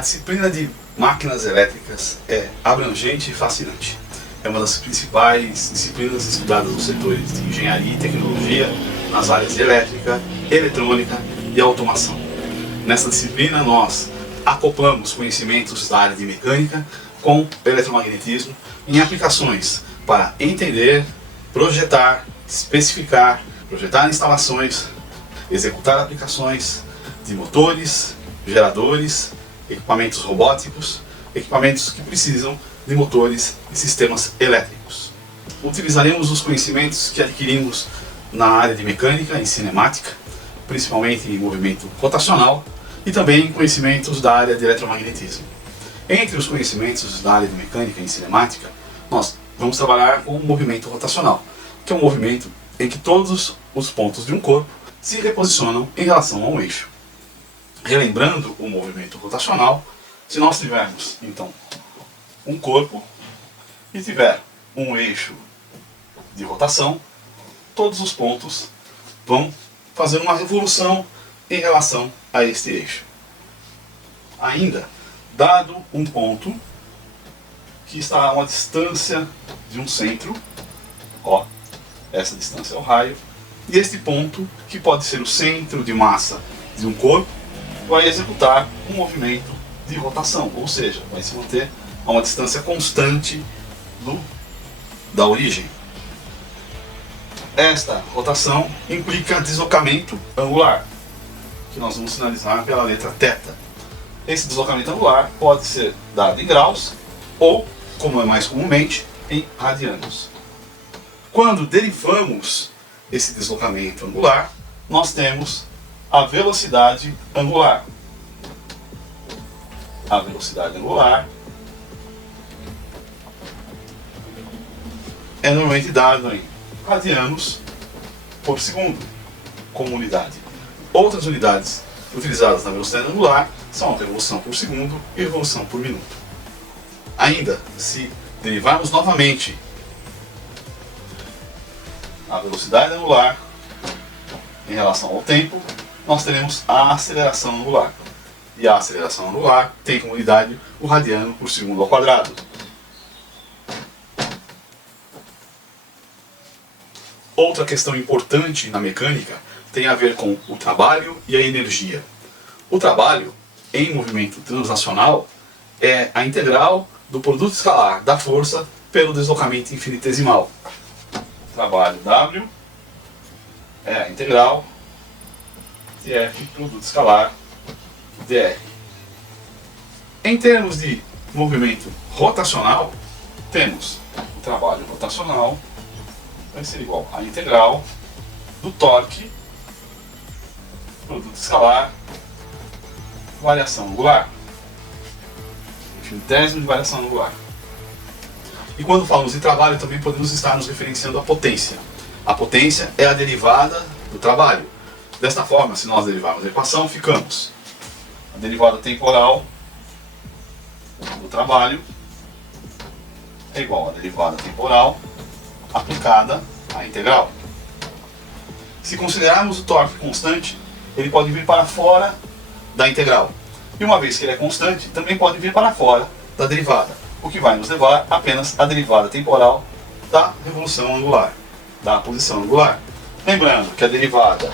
disciplina de máquinas elétricas é abrangente e fascinante. É uma das principais disciplinas estudadas nos setores de engenharia e tecnologia, nas áreas de elétrica, eletrônica e automação. Nessa disciplina nós acoplamos conhecimentos da área de mecânica com eletromagnetismo em aplicações para entender, projetar, especificar, projetar instalações, executar aplicações de motores, geradores, equipamentos robóticos, equipamentos que precisam de motores e sistemas elétricos. Utilizaremos os conhecimentos que adquirimos na área de mecânica e cinemática, principalmente em movimento rotacional, e também conhecimentos da área de eletromagnetismo. Entre os conhecimentos da área de mecânica e cinemática, nós vamos trabalhar com o movimento rotacional, que é um movimento em que todos os pontos de um corpo se reposicionam em relação a um eixo. Relembrando o movimento rotacional, se nós tivermos então um corpo e tiver um eixo de rotação, todos os pontos vão fazer uma revolução em relação a este eixo. Ainda, dado um ponto que está a uma distância de um centro, ó, essa distância é o raio, e este ponto, que pode ser o centro de massa de um corpo, vai executar um movimento de rotação, ou seja, vai se manter a uma distância constante da origem. Esta rotação implica deslocamento angular, que nós vamos sinalizar pela letra θ. Esse deslocamento angular pode ser dado em graus ou, como é mais comumente, em radianos. Quando derivamos esse deslocamento angular, nós temos a velocidade angular. A velocidade angular é normalmente dada em radianos por segundo, como unidade. Outras unidades utilizadas na velocidade angular são a revolução por segundo e revolução por minuto. Ainda, se derivarmos novamente a velocidade angular em relação ao tempo, nós teremos a aceleração angular. E a aceleração angular tem como unidade o radiano por segundo ao quadrado. Outra questão importante na mecânica tem a ver com o trabalho e a energia. O trabalho em movimento translacional é a integral do produto escalar da força pelo deslocamento infinitesimal. Trabalho W é a integral de F produto escalar dr. Em termos de movimento rotacional, temos o trabalho rotacional vai ser igual à integral do torque produto escalar variação angular, infinitésimo de variação angular. E quando falamos de trabalho, também podemos estar nos referenciando à potência. A potência é a derivada do trabalho. Desta forma, se nós derivarmos a equação, ficamos a derivada temporal do trabalho é igual à derivada temporal aplicada à integral. Se considerarmos o torque constante, ele pode vir para fora da integral. E uma vez que ele é constante, também pode vir para fora da derivada, o que vai nos levar apenas à derivada temporal da revolução angular, da posição angular. Lembrando que a derivada,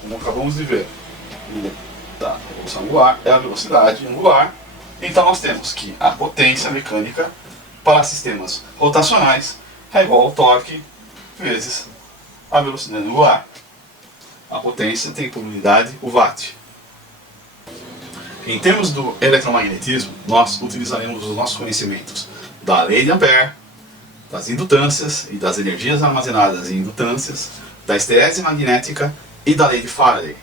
como acabamos de ver, da revolução angular é a velocidade angular. Então nós temos que a potência mecânica para sistemas rotacionais é igual ao torque vezes a velocidade angular. A potência tem por unidade o watt. Em termos do eletromagnetismo, nós utilizaremos os nossos conhecimentos da lei de Ampère, das indutâncias e das energias armazenadas em indutâncias, da esterese magnética e da lei de Faraday.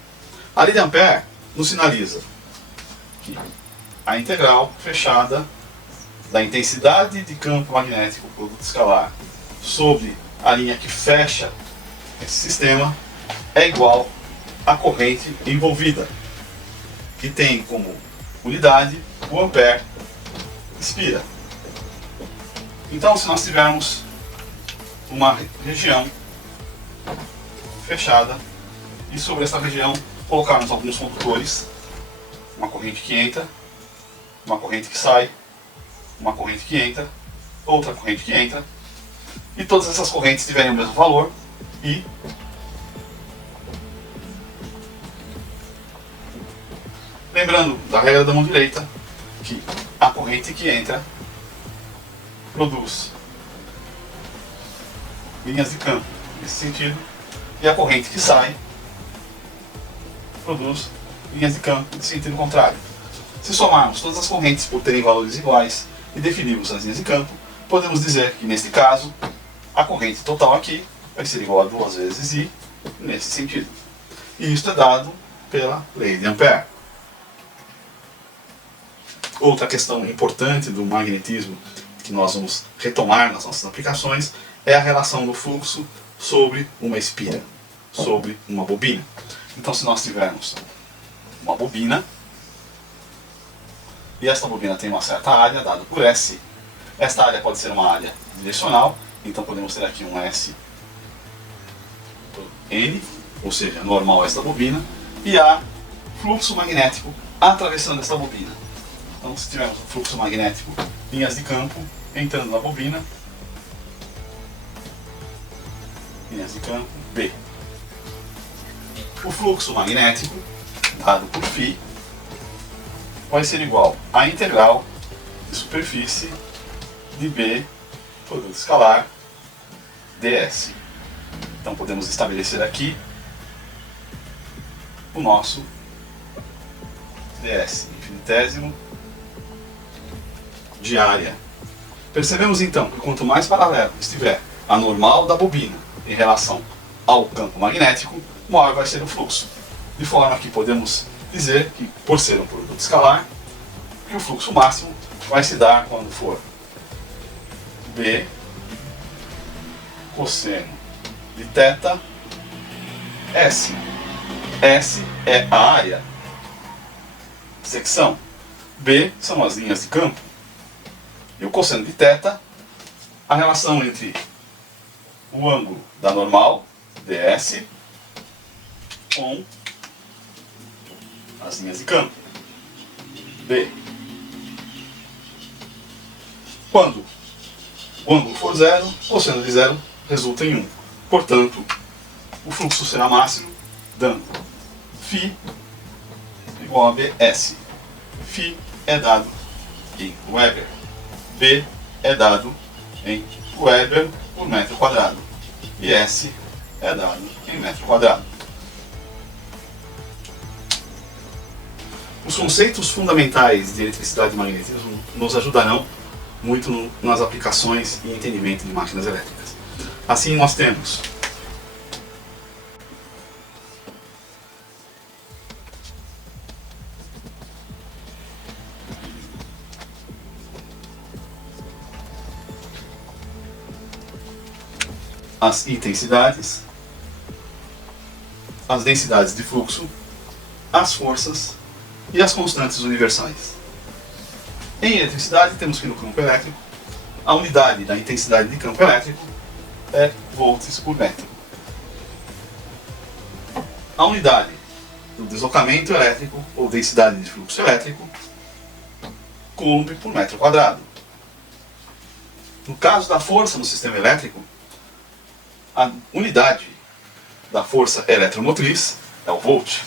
A lei de Ampère nos sinaliza que a integral fechada da intensidade de campo magnético produto escalar sobre a linha que fecha esse sistema é igual à corrente envolvida, que tem como unidade o ampere espira. Então, se nós tivermos uma região fechada e sobre essa região colocarmos alguns condutores, uma corrente que entra, uma corrente que sai, uma corrente que entra, outra corrente que entra, e todas essas correntes tiverem o mesmo valor, e lembrando da regra da mão direita, que a corrente que entra produz linhas de campo nesse sentido, e a corrente que sai produz linhas de campo nesse sentido contrário. Se somarmos todas as correntes por terem valores iguais e definirmos as linhas de campo, podemos dizer que neste caso a corrente total aqui vai ser igual a 2 vezes I nesse sentido. E isso é dado pela lei de Ampère. Outra questão importante do magnetismo que nós vamos retomar nas nossas aplicações é a relação do fluxo sobre uma espira, sobre uma bobina. Então, se nós tivermos uma bobina, e esta bobina tem uma certa área, dada por S, esta área pode ser uma área direcional, então podemos ter aqui um S por N, ou seja, normal esta bobina, e há fluxo magnético atravessando esta bobina. Então, se tivermos um fluxo magnético, linhas de campo entrando na bobina, linhas de campo B. O fluxo magnético, dado por φ, vai ser igual à integral de superfície de B, produto escalar, ds. Então podemos estabelecer aqui o nosso ds, infinitésimo de área. Percebemos então que quanto mais paralelo estiver a normal da bobina em relação ao campo magnético, maior vai ser o fluxo. De forma que podemos dizer que, por ser um produto escalar, que o fluxo máximo vai se dar quando for B cosseno de θ S. S é a área, secção. B são as linhas de campo. E o cosseno de θ, a relação entre o ângulo da normal, ds, com as linhas de campo, B. Quando o ângulo for zero, o cosseno de zero resulta em 1. Portanto, o fluxo será máximo, dando φ igual a bs. φ é dado em Weber. B é dado em Weber por metro quadrado. E S é dado em metro quadrado. Os conceitos fundamentais de eletricidade e magnetismo nos ajudarão muito nas aplicações e entendimento de máquinas elétricas. Assim, nós temos as intensidades, as densidades de fluxo, as forças e as constantes universais. Em eletricidade, temos que no campo elétrico, a unidade da intensidade de campo elétrico é volts por metro. A unidade do deslocamento elétrico, ou densidade de fluxo elétrico, coulomb por metro quadrado. No caso da força no sistema elétrico, a unidade da força eletromotriz é o volt.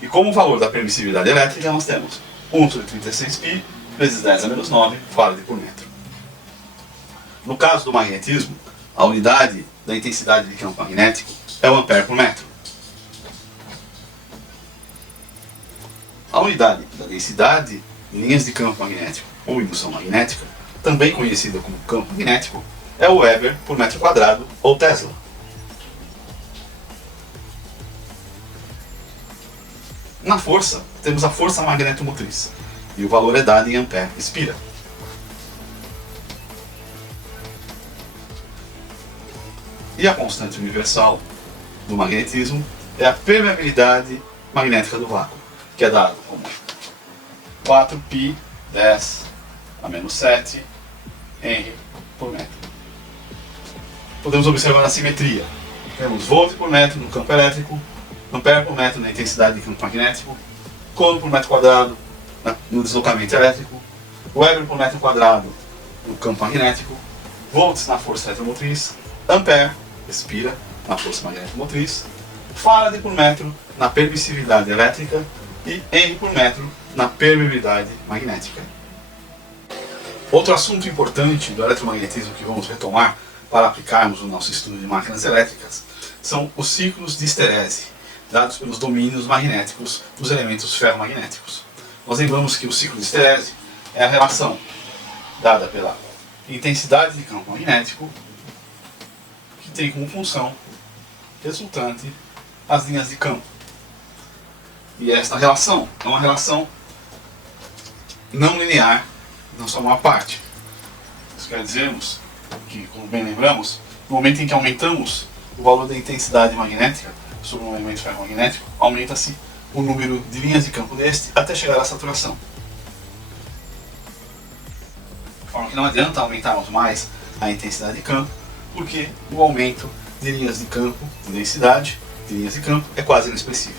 E como valor da permissividade elétrica, nós temos 1 sobre 36π vezes 10 a menos 9 farad por metro. No caso do magnetismo, a unidade da intensidade de campo magnético é o ampere por metro. A unidade da densidade em linhas de campo magnético ou indução magnética, também conhecida como campo magnético, é o Weber por metro quadrado ou Tesla. Na força, temos a força magnetomotriz, e o valor é dado em ampere espira. E a constante universal do magnetismo é a permeabilidade magnética do vácuo, que é dado como 4π 10 a menos 7 Henry por metro. Podemos observar a simetria. Temos volt por metro no campo elétrico ampere por metro na intensidade de campo magnético, coulomb por metro quadrado no deslocamento elétrico, Weber por metro quadrado no campo magnético, volts na força eletromotriz, ampere, respira, na força magnético-motriz, Faraday por metro na permissividade elétrica e Henry por metro na permeabilidade magnética. Outro assunto importante do eletromagnetismo que vamos retomar para aplicarmos no nosso estudo de máquinas elétricas são os ciclos de histerese, dados pelos domínios magnéticos dos elementos ferromagnéticos. Nós lembramos que o ciclo de histerese é a relação dada pela intensidade de campo magnético que tem como função resultante as linhas de campo. E esta relação é uma relação não linear na sua maior parte. Isso quer dizer que, como bem lembramos, no momento em que aumentamos o valor da intensidade magnética sobre um elemento ferromagnético, aumenta-se o número de linhas de campo deste até chegar à saturação. De forma que não adianta aumentarmos mais a intensidade de campo, porque o aumento de linhas de campo, de densidade de linhas de campo, é quase inexpressível.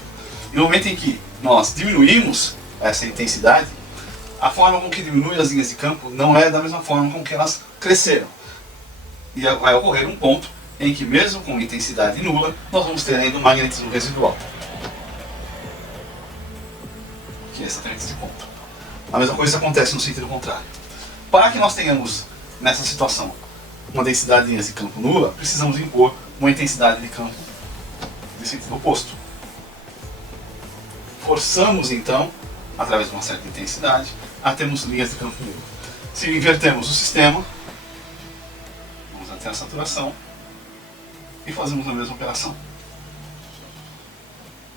E no momento em que nós diminuímos essa intensidade, a forma com que diminui as linhas de campo não é da mesma forma com que elas cresceram. E vai ocorrer um ponto em que, mesmo com intensidade nula, nós vamos ter ainda um magnetismo residual. Que é exatamente esse ponto. A mesma coisa acontece no sentido contrário. Para que nós tenhamos, nessa situação, uma densidade de linhas de campo nula, precisamos impor uma intensidade de campo de sentido oposto. Forçamos, então, através de uma certa intensidade, a termos linhas de campo nula. Se invertermos o sistema, vamos até a saturação e fazemos a mesma operação.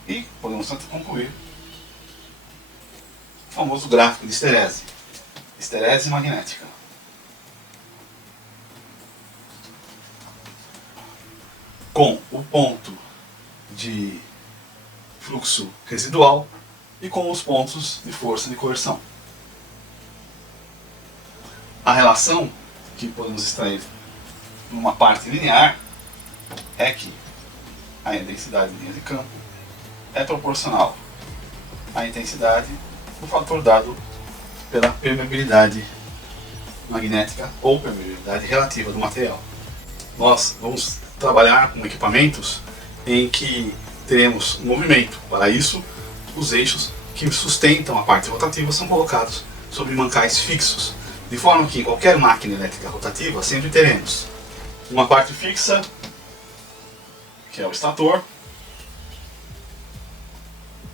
E podemos concluir o famoso gráfico de histerese. Histerese magnética. Com o ponto de fluxo residual e com os pontos de força de coerção. A relação que podemos extrair numa parte linear é que a densidade de linha de campo é proporcional à intensidade do fator dado pela permeabilidade magnética ou permeabilidade relativa do material. Nós vamos trabalhar com equipamentos em que teremos movimento. Para isso, os eixos que sustentam a parte rotativa são colocados sobre mancais fixos, de forma que em qualquer máquina elétrica rotativa sempre teremos uma parte fixa, que é o estator,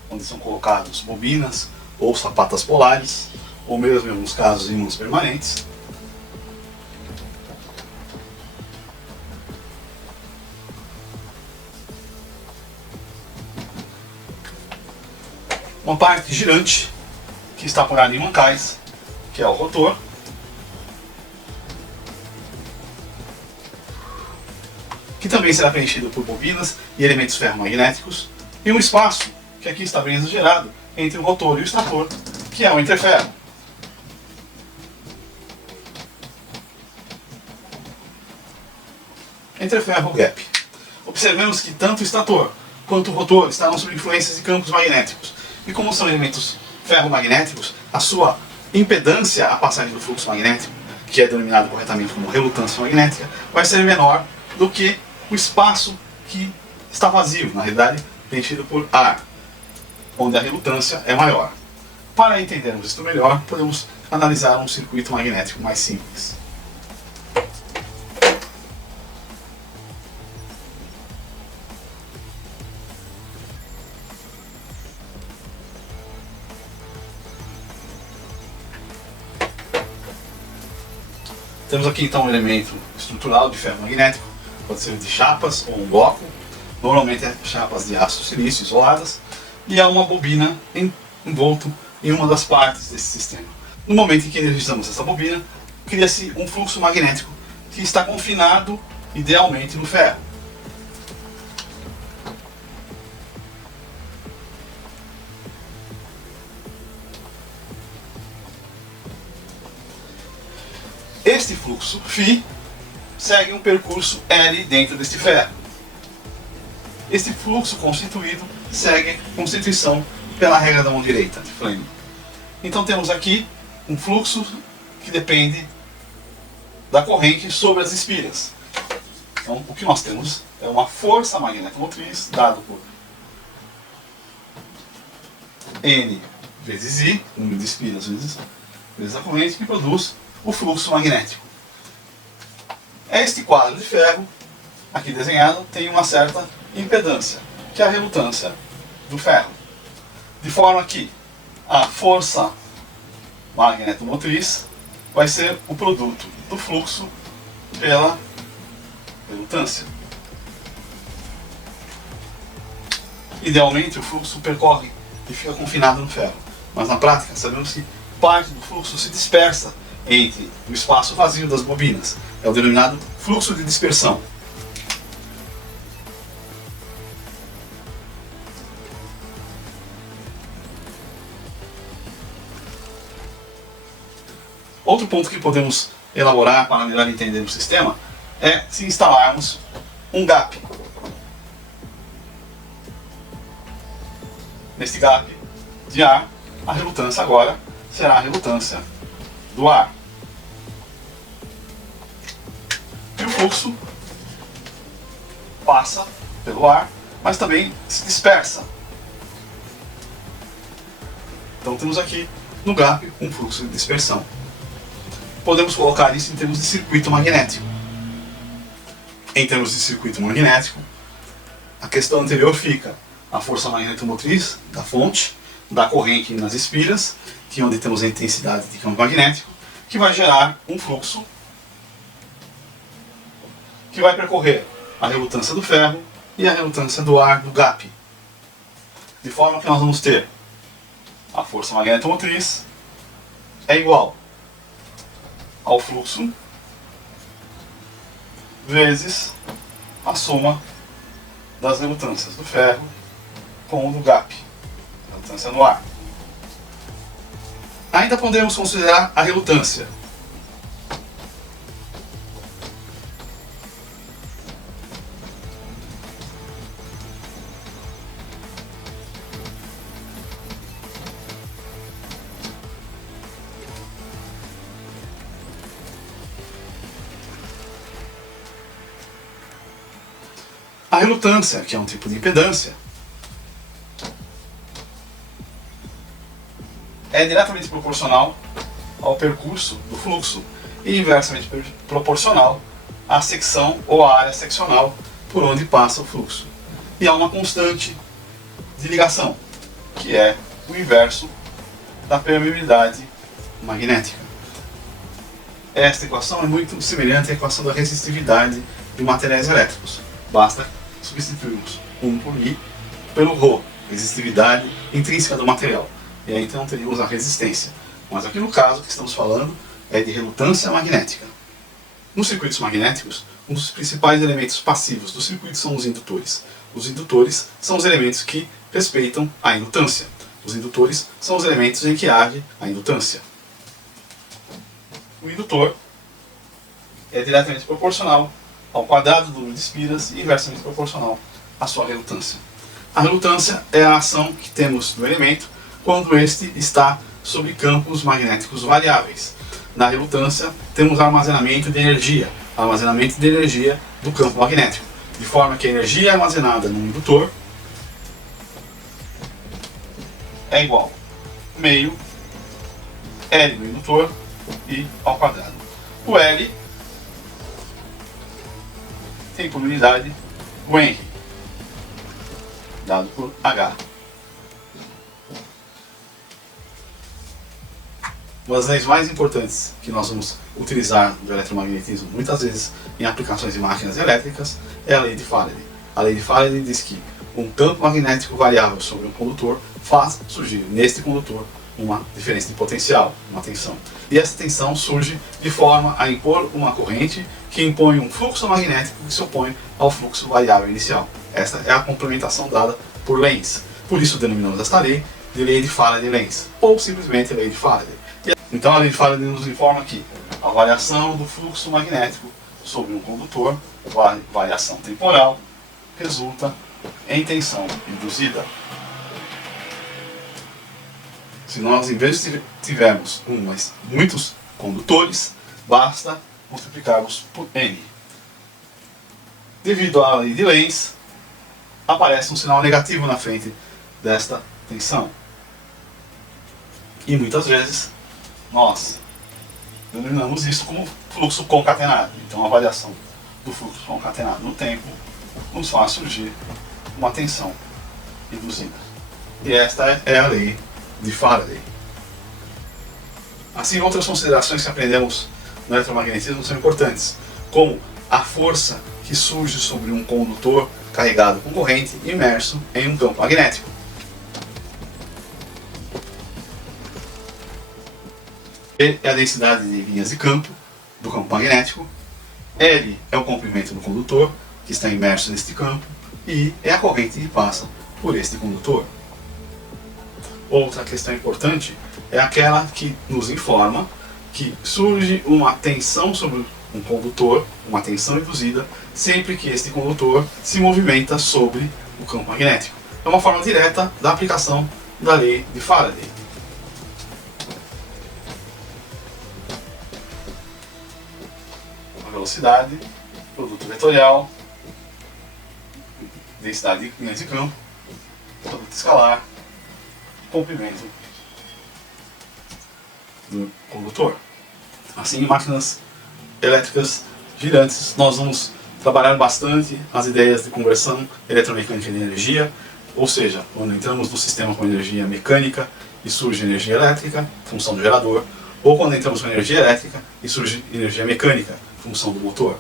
onde são colocados bobinas ou sapatas polares, ou mesmo em alguns casos ímãs permanentes. Uma parte girante, que está apoiada em mancais, que é o rotor. Que também será preenchido por bobinas e elementos ferromagnéticos. E um espaço, que aqui está bem exagerado, entre o rotor e o estator, que é o entreferro. Entreferro gap. Observemos que tanto o estator quanto o rotor estarão sob influências de campos magnéticos. E como são elementos ferromagnéticos, a sua impedância à passagem do fluxo magnético, que é denominado corretamente como relutância magnética, vai ser menor do que o espaço que está vazio, na realidade preenchido por ar, onde a relutância é maior. Para entendermos isso melhor, podemos analisar um circuito magnético mais simples. Temos aqui então um elemento estrutural de ferro magnético, pode ser de chapas ou um bloco, normalmente é chapas de aço silício isoladas, e há uma bobina envolto em uma das partes desse sistema. No momento em que energizamos essa bobina, cria-se um fluxo magnético que está confinado idealmente no ferro. Este fluxo φ segue um percurso L dentro deste ferro. Este fluxo constituído segue a constituição pela regra da mão direita de Fleming. Então temos aqui um fluxo que depende da corrente sobre as espiras. Então o que nós temos é uma força magnetomotriz dada por N vezes I, número de espiras vezes a corrente, que produz o fluxo magnético. Este quadro de ferro, aqui desenhado, tem uma certa impedância, que é a relutância do ferro. De forma que a força magnetomotriz vai ser o produto do fluxo pela relutância. Idealmente o fluxo percorre e fica confinado no ferro, mas na prática sabemos que parte do fluxo se dispersa entre o espaço vazio das bobinas. É o denominado fluxo de dispersão. Outro ponto que podemos elaborar para melhor entender o sistema é se instalarmos um gap. Neste gap de ar, a relutância agora será a relutância do ar. E o fluxo passa pelo ar, mas também se dispersa. Então temos aqui no gap um fluxo de dispersão. Podemos colocar isso em termos de circuito magnético. Em termos de circuito magnético, a questão anterior fica a força magnetomotriz da fonte, da corrente nas espiras, que é onde temos a intensidade de campo magnético, que vai gerar um fluxo que vai percorrer a relutância do ferro e a relutância do ar do gap. De forma que nós vamos ter a força magnetomotriz é igual ao fluxo vezes a soma das relutâncias do ferro com o do gap, relutância no ar. Ainda podemos considerar a relutância. A relutância, que é um tipo de impedância, é diretamente proporcional ao percurso do fluxo e inversamente proporcional à secção ou à área seccional por onde passa o fluxo. E há uma constante de ligação, que é o inverso da permeabilidade magnética. Esta equação é muito semelhante à equação da resistividade de materiais elétricos. Basta substituirmos 1 por I pelo ρ, resistividade intrínseca do material. E aí então teríamos a resistência. Mas aqui no caso que estamos falando é de relutância magnética. Nos circuitos magnéticos, um dos principais elementos passivos do circuito são os indutores. Os indutores são os elementos que respeitam a indutância. Os indutores são os elementos em que age a indutância. O indutor é diretamente proporcional ao quadrado do número de espiras e inversamente proporcional à sua relutância. A relutância é a ação que temos do elemento quando este está sob campos magnéticos variáveis. Na relutância temos armazenamento de energia do campo magnético, de forma que a energia armazenada no indutor é igual a meio L do indutor I ao quadrado. O L tem por unidade o Henry, dado por H. Uma das leis mais importantes que nós vamos utilizar do eletromagnetismo, muitas vezes em aplicações de máquinas elétricas, é a lei de Faraday. A lei de Faraday diz que um campo magnético variável sobre um condutor faz surgir neste condutor uma diferença de potencial, uma tensão. E essa tensão surge de forma a impor uma corrente que impõe um fluxo magnético que se opõe ao fluxo variável inicial. Essa é a complementação dada por Lenz. Por isso denominamos esta lei de lei de Faraday-Lenz, ou simplesmente lei de Faraday. Então a lei de Faraday nos informa que a variação do fluxo magnético sobre um condutor, variação temporal, resulta em tensão induzida. Se nós, em vez de tivermos muitos condutores, basta multiplicarmos por N. Devido à lei de Lenz, aparece um sinal negativo na frente desta tensão. E muitas vezes nós denominamos isso como fluxo concatenado. Então a variação do fluxo concatenado no tempo nos faz surgir uma tensão induzida. E esta é a lei de Faraday. Assim, outras considerações que aprendemos no eletromagnetismo são importantes, como a força que surge sobre um condutor carregado com corrente imerso em um campo magnético. E é a densidade de linhas de campo do campo magnético. L é o comprimento do condutor que está imerso neste campo. E é a corrente que passa por este condutor. Outra questão importante é aquela que nos informa que surge uma tensão sobre um condutor, uma tensão induzida, sempre que este condutor se movimenta sobre o campo magnético. É uma forma direta da aplicação da lei de Faraday. A velocidade, produto vetorial, densidade de linhas de campo, produto escalar, comprimento do condutor. Assim, em máquinas elétricas girantes, nós vamos trabalhar bastante as ideias de conversão eletromecânica de energia, ou seja, quando entramos no sistema com energia mecânica e surge energia elétrica, função do gerador, ou quando entramos com energia elétrica e surge energia mecânica, função do motor.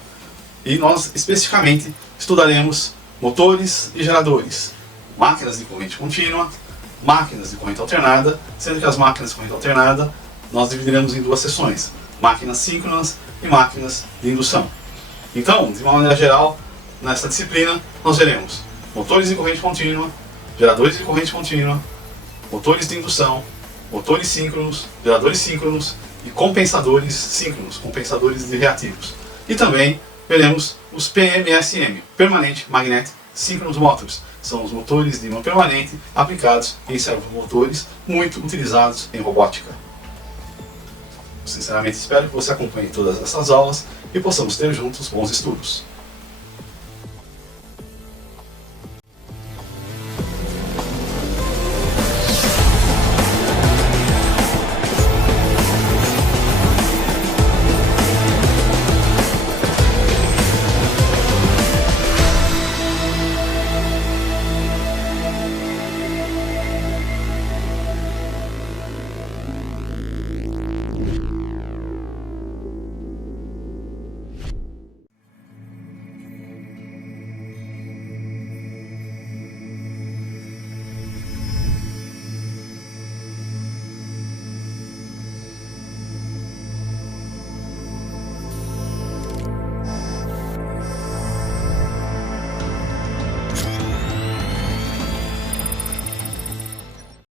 E nós especificamente estudaremos motores e geradores, máquinas de corrente contínua, máquinas de corrente alternada, sendo que as máquinas de corrente alternada nós dividiremos em duas seções, máquinas síncronas e máquinas de indução. Então, de uma maneira geral, nessa disciplina nós veremos motores de corrente contínua, geradores de corrente contínua, motores de indução, motores síncronos, geradores síncronos e compensadores síncronos, compensadores de reativos. E também veremos os PMSM, Permanent Magnetic Synchronous Motors. São os motores de ímã permanente aplicados em servomotores muito utilizados em robótica. Sinceramente espero que você acompanhe todas essas aulas e possamos ter juntos bons estudos.